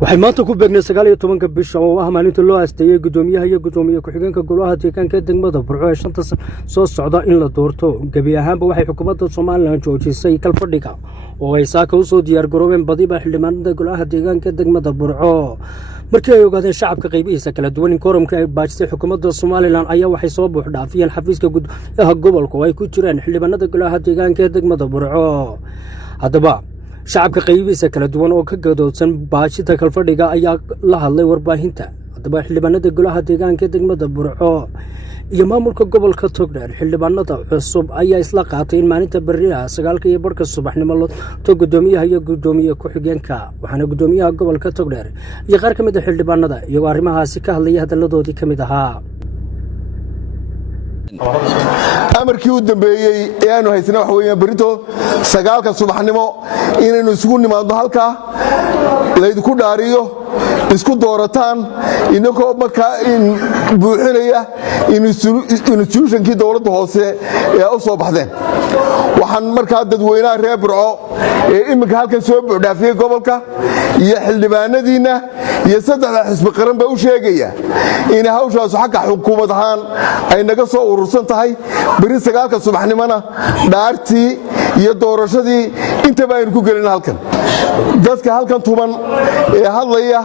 waxay maanta ku beegnay 19 bisha oo ah maalinta loo aasteeyay gudoomiyaha iyo gudoomiye ku-xigeenka golaha deegaanka degmada Burco ee shanta soo socda in la doorto gabi ahaanba waxay xukuumadda Soomaaliland joojisay kalfadhiga oo ay saaka u soo diyaar garoobeen badiba xildhibaanada golaha deegaanka degmada Burco markii ay ogaadeen shacabka qaybihiisa kala duwan in koramka ay baajisay xukuumadda Soomaaliland ayaa waxay soo buux dhaafiyeen xafiiska gudoomiyaha gobolka oo ay ku jiraan xildhibaanada golaha deegaanka degmada Burco haddaba shacabka qaybihiisa kala duwan oo ka gadoodsan baajida kalfadhiga ayaa la hadlay warbaahinta haddaba xildhibaanada golaha deegaanka degmada Burco iyo maamulka gobolka Togdheer xildhibaanada cusub ayaa isla qaatay in maalinta bariyaha 9:00 subaxnimo loo gudoomiyaha iyo gudoomiye ku-xigeenka waxaana gudoomiyaha gobolka Togdheer iyo qaar kamid ah xildhibaanada iyagoo arrimahaasi ka hadlaya hadaladoodii kamid ahaa amarkii u dambeeyay ee aanu haysana wax weeyaan barito 9 subaxnimo inaynu isugu nimaadno halka laydku dhaariyo isku doorataan inagoo markaa in buuxinaya institutionkii dowladda hoose ee u soo baxdeen waxaan markaa dadweynaha reer Burco ee iminka halkan soo buuxdhaafiyay gobolka iyo xildhibaanadiina iyo saddexda xisbi qaran ba u sheegaya in hawshaas xagga xukuumad ahaan ay naga soo urursan tahay bari 9 subaxnimona dhaartii iyo doorashadii inta baan ku galin halkan dadka halkan tuman ee hadlaya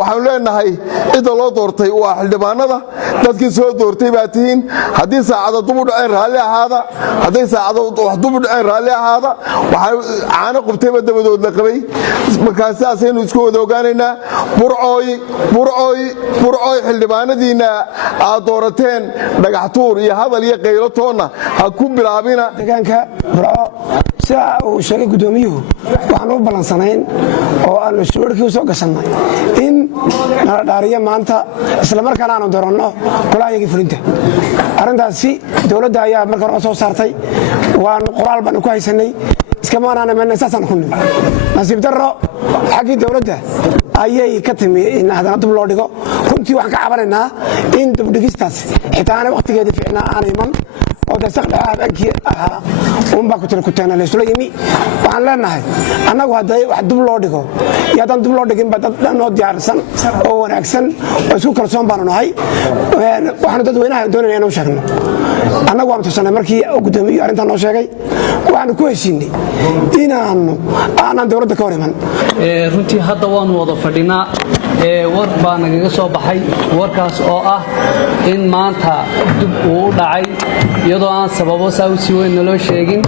waxaan leenahay cid loo doortay waa xildhibaanada dadkii soo doortay baa tihiin hadii saacada dubu dhaceen raali ahaada hadii saacada wax dubu dhaceen raali ahaada waxa caana qabtay dabadood la qabay markaas aynu isku wada ogaanaynaa burcooy xildhibaanadiina aad doorateen dhagax tuur iyo hadal iyo qaylo toona ha ku bilaabina deegaanka Burco sida uu sheegay gudoomiyuhu waxaan u balansanayn oo aan suuqii soo gashanay in nala dhaariyo maanta isla markaana aanu dooranno golaha fulinta arintaasi dawladda ayaa markaa hore soo saartay waan qoraal baan ku haysanay iska maanaana ma nasaasan ku nimid nasiib darro xaqii dawladda ayay ka timi in hadana dib loo dhigo runtii waxaan ka cabanaynaa in dib dhigistaas xitaa waqtigeedii fiicnaa aan iman oo dasaqda habeenkii ahaa baa ku tiri ku taana la isla yimi waxaan leenahay annagu haday wax dib loo dhigo yaadan dib loo dhigin bad noo diyaarsan oo wanaagsan oo isku kalsoon baan nahay waxaan dadweynaha doonayna inuu sheegno annagu waan tusanay markii gudoomiyaha arintan noo sheegay waxaan ku heshiinay inaanu aanan dawladda ka horiman runtii hadda waan wada fadhinaa war baa nagaga soo baxay warkaas oo ah in maanta dib uu dhacay iyadoo aan sababo saa u sii weyn naloo sheegin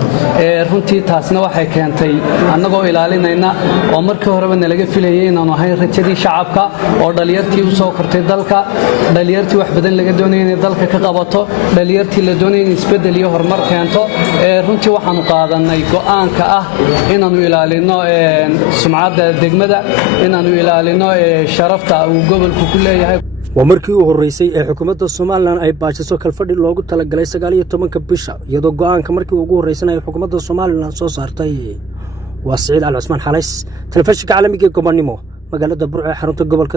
runtii taasna waxay keentay annagoo ilaalinayna oo markii horeba nalaga filayay inaanu ahayn rajadii shacabka oo dhalinyartii u soo kortay dalka dhalinyartii wax badan laga doonayay inay dalka ka qabato dhalinyartii la doonayay in isbeddel iyo horumar keento runtii waxaanu qaadanay go'aanka ah inaanu ilaalino sumcadda degmada inaanu ilaalino sharafta uu gobolku ku leeyahay waa markii uu horeysay ee xukuumadda Soomaaliland ay baajiso kalfadhi loogu talagalay 19 bisha iyadoo go'aanka markii ugu horeysay ay xukuumadda Soomaaliland soo saartay waa Saciid Al Cusmaan Xalays telefishinka caalamiga ee Gobonimo magaalada Burco ee xarunta gobolka